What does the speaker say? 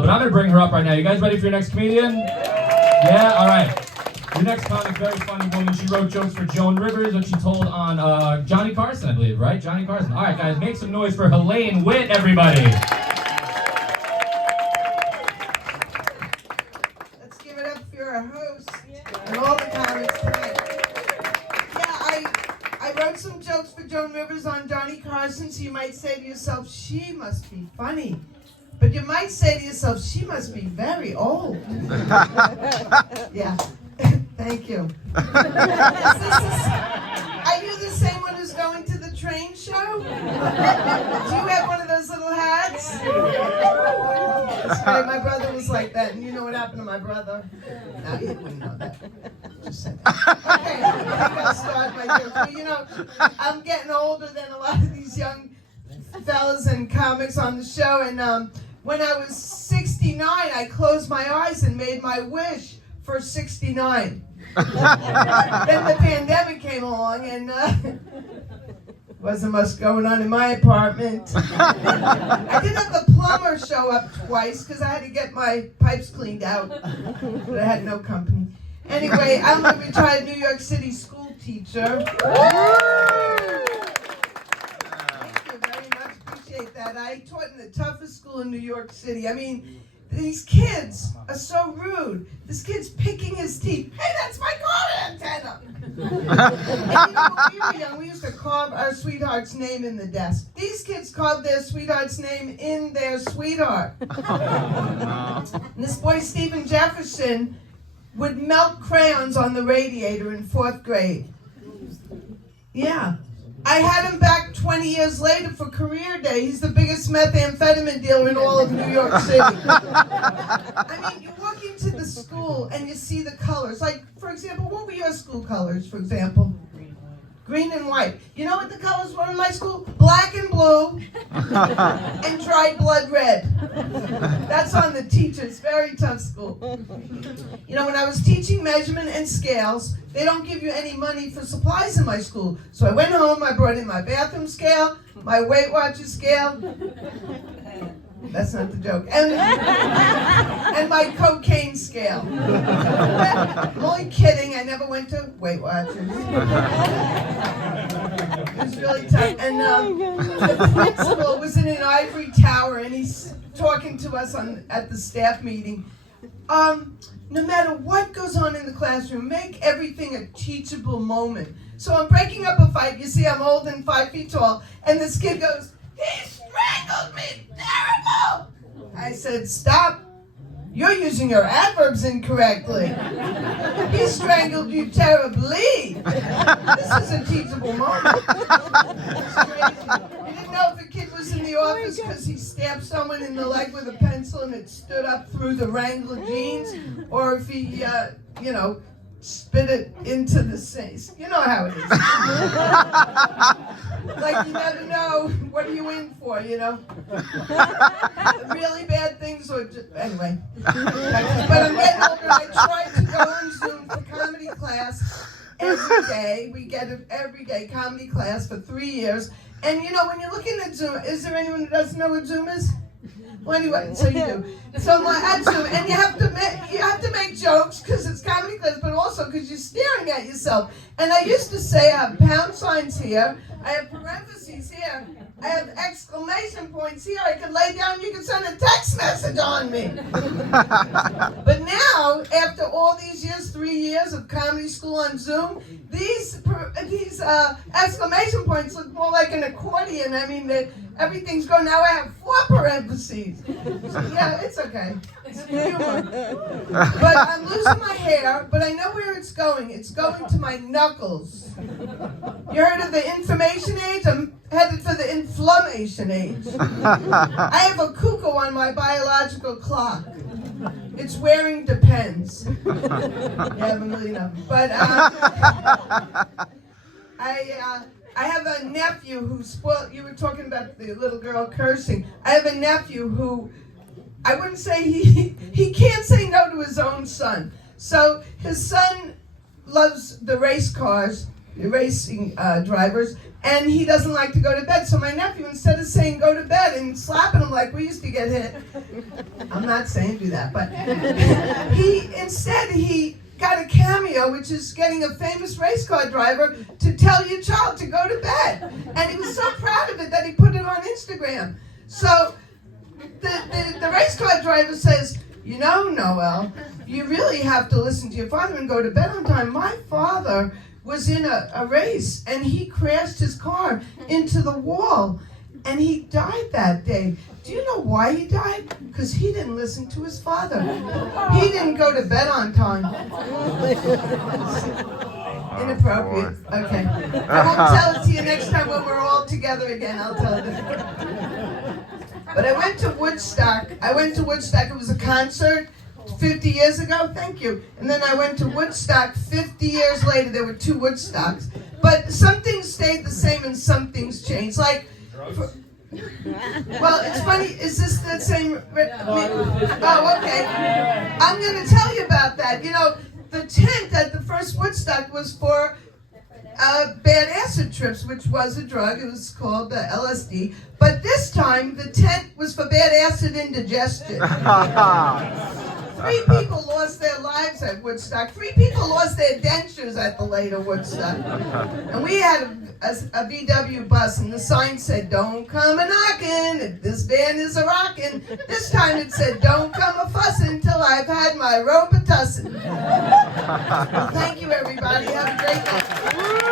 but I'm going to bring her up right now. You guys ready for your next comedian? Yeah? All right. Your next comic, very funny woman. She wrote jokes for Joan Rivers, which she told on Johnny Carson, I believe, right? Johnny Carson. All right, guys, make some noise for Helene Witt, everybody. Let's give it up for our host and all the comics tonight. Yeah, I wrote some jokes for Joan Rivers on Johnny Carson, so you might say to yourself, she must be funny. But you might say to yourself, she must be very old. Yeah. Thank you. Are you the same one who's going to the train show? Do you have one of those little hats? That's right, my brother was like that, and you know what happened to my brother? No, you wouldn't know that. Just saying. Okay, I gotta start my jokes. But you know, I'm getting older than a lot of these young fellas and comics on the show, and when I was 69, I closed my eyes and made my wish for 69. Then the pandemic came along and wasn't much going on in my apartment. I did have the plumber show up twice because I had to get my pipes cleaned out, but I had no company. Anyway, I'm a retired New York City school teacher. That I taught in the toughest school in New York City. I mean, these kids are so rude. This kid's picking his teeth. Hey, that's my car antenna! And you know, when we were young, we used to carve our sweetheart's name in the desk. These kids carved their sweetheart's name in their sweetheart. And this boy, Stephen Jefferson, would melt crayons on the radiator in 4th grade. Yeah. I had him back 20 years later for career day. He's the biggest methamphetamine dealer in all of New York City. I mean, you walk into the school and you see the colors. Like, for example, what were your school colors, for example? Green and white. You know what the colors were in my school? Black and blue and dried blood red. That's on the teachers. Very tough school. You know, when I was teaching measurement and scales, they don't give you any money for supplies in my school. So I went home, I brought in my bathroom scale, my Weight Watchers scale. That's not the joke. And my cocaine scale. I'm only kidding. I never went to Weight Watchers. It was really tough. And the principal was in an ivory tower, and he's talking to us at the staff meeting. No matter what goes on in the classroom, make everything a teachable moment. So I'm breaking up a fight. You see, I'm old and 5 feet tall, and this kid goes, "He strangled me, terrible!" I said, "Stop. You're using your adverbs incorrectly. He strangled you terribly. This is a teachable moment." It's crazy. You didn't know if a kid was in the office because he stabbed someone in the leg with a pencil and it stood up through the Wrangler jeans, or if he, spit it into the sink. You know how it is. Like, you never know what are you in for, you know? Really bad things or just, anyway. But I'm getting older and I tried to go on Zoom for comedy class every day. We get it every day, comedy class for 3 years. And you know, when you're looking at Zoom, is there anyone who doesn't know what Zoom is? Well, anyway, so you do. So at Zoom, and you have to make jokes because it's comedy class, but also because you're staring at yourself. And I used to say I have pound signs here, I have parentheses here, I have exclamation points here. I could lay down, you could send a text message on me. But now, after all these years, 3 years of comedy school on Zoom, these exclamation points look more like an accordion. I mean, everything's going. Now I have 4 parentheses. So, yeah, it's okay. It's humor. But I'm losing my hair, but I know where it's going. It's going to my knuckles. You heard of the information age? I'm headed for the inflammation age. I have a cuckoo on my biological clock. Its wearing depends. You have a million of them. But I have a nephew who's spoiled. You were talking about the little girl cursing. I have a nephew who, I wouldn't say he can't say no to his own son. So his son loves the race cars, the racing drivers, and he doesn't like to go to bed. So my nephew, instead of saying go to bed and slapping him like we used to get hit, I'm not saying do that, but he got a cameo, which is getting a famous race car driver to tell your child to go to bed. And he was so proud of it that he put it on Instagram. So the race car driver says, you know, Noel, you really have to listen to your father and go to bed on time. My father was in a race and he crashed his car into the wall and he died that day. Do you know why he died? Because he didn't listen to his father. He didn't go to bed on time. Inappropriate. Okay. I won't tell it to you next time when we're all together again. I'll tell it. But I went to Woodstock. It was a concert 50 years ago. Thank you. And then I went to Woodstock 50 years later. There were 2 Woodstocks. But some things stayed the same and some things changed. Like, well, it's funny. Is this the same? Oh, okay. I'm going to tell you about that. You know, the tent at the first Woodstock was for bad acid trips, which was a drug. It was called LSD. But this time, the tent was for bad acid indigestion. 3 people lost their lives at Woodstock. 3 people lost their dentures at the later Woodstock. And we had a VW bus, and the sign said, "Don't come a knockin', this van is a rockin'." This time it said, "Don't come a fussin' till I've had my Robitussin." Well, thank you, everybody. Have a great night.